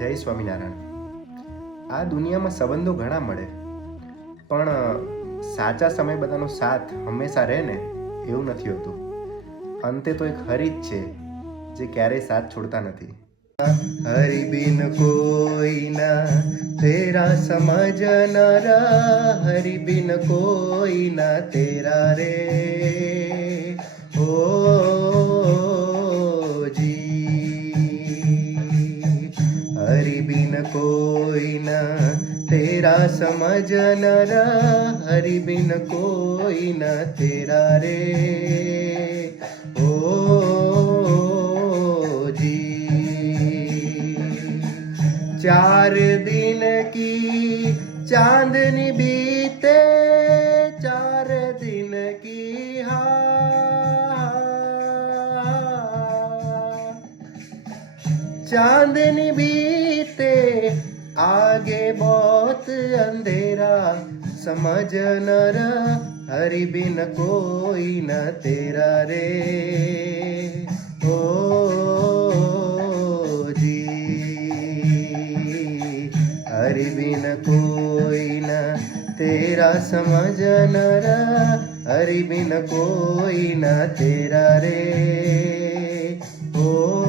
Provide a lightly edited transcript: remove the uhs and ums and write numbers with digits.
જય સ્વામિનારાયણ. આ દુનિયામાં સંબંધો ઘણા મળે, પણ સાચા સમય બધાનો સાથ હંમેશા રહે ને એવું નથી હોતું. અંતે તો એક હરી જ છે જે ક્યારેય સાથ છોડતા નથી. હરી બિન કોઈ ના તેરા સમજનારા, હરી બિન કોઈ ના તેરા રે. ઓ हरि बिन कोई न तेरा समझनरा, हरि बिन कोई न तेरा रे. ओ जी चार दिन की चांदनी बीते, चार दिन की चांदनी बीते, आगे बहुत अंधेरा, समझ नर हरि बिन कोई न तेरा रे. ओ जी हरि बिन कोई न तेरा समझ नर, हरि बिन कोई न तेरा रे. ओ